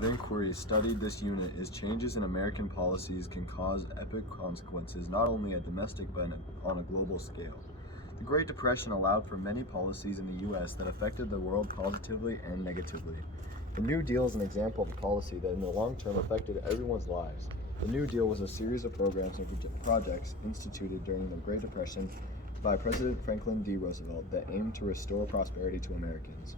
The inquiry studied this unit is changes in American policies can cause epic consequences not only at domestic but on a global scale. The Great Depression allowed for many policies in the U.S. that affected the world positively and negatively. The New Deal is an example of a policy that in the long term affected everyone's lives. The New Deal was a series of programs and projects instituted during the Great Depression by President Franklin D. Roosevelt that aimed to restore prosperity to Americans.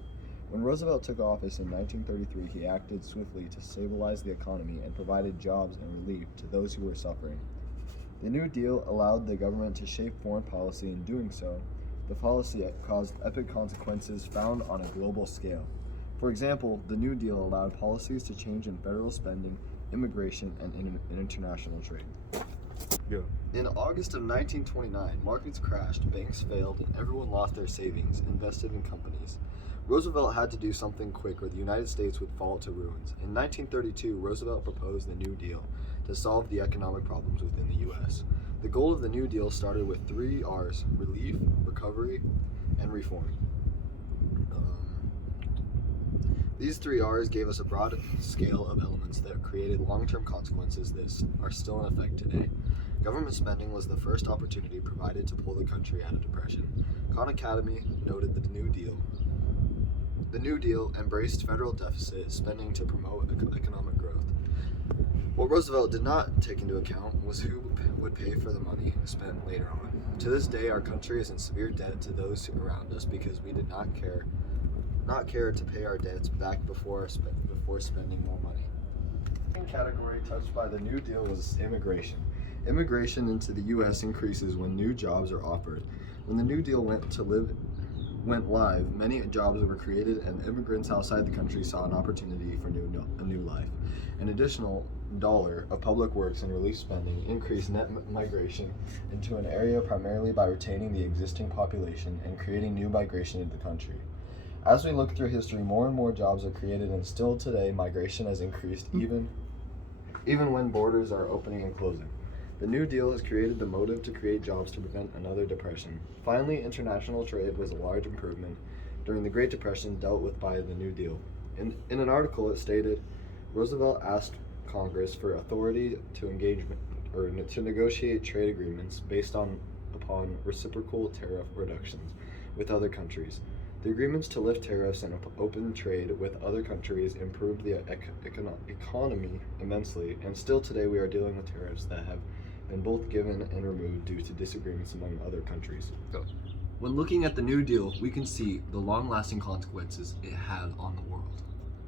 When Roosevelt took office in 1933, he acted swiftly to stabilize the economy and provided jobs and relief to those who were suffering. The New Deal allowed the government to shape foreign policy. In doing so, the policy caused epic consequences found on a global scale. For example, the New Deal allowed policies to change in federal spending, immigration, and international trade. In August of 1929, markets crashed, banks failed, and everyone lost their savings invested in companies. Roosevelt had to do something quick or the United States would fall to ruins. In 1932, Roosevelt proposed the New Deal to solve the economic problems within the U.S. The goal of the New Deal started with 3 R's: relief, recovery, and reform. These 3 R's gave us a broad scale of elements that created long-term consequences that are still in effect today. Government spending was the first opportunity provided to pull the country out of depression. Khan Academy noted that the New Deal embraced federal deficit spending to promote economic growth. What Roosevelt did not take into account was who would pay for the money spent later on. To this day, our country is in severe debt to those around us because we did not care to pay our debts back before spending more money. The second category touched by the New Deal was immigration. Immigration into the U.S. increases when new jobs are offered. When the New Deal went live, many jobs were created, and immigrants outside the country saw an opportunity for a new life. An additional dollar of public works and relief spending increased net migration into an area primarily by retaining the existing population and creating new migration into the country. As we look through history, more and more jobs are created, and still today, migration has increased even when borders are opening and closing. The New Deal has created the motive to create jobs to prevent another depression. Finally, international trade was a large improvement during the Great Depression dealt with by the New Deal. In an article, it stated, Roosevelt asked Congress for authority to negotiate trade agreements based upon reciprocal tariff reductions with other countries. The agreements to lift tariffs and open trade with other countries improved the economy immensely, and still today we are dealing with tariffs that have been both given and removed due to disagreements among other countries. When looking at the New Deal, we can see the long-lasting consequences it had on the world.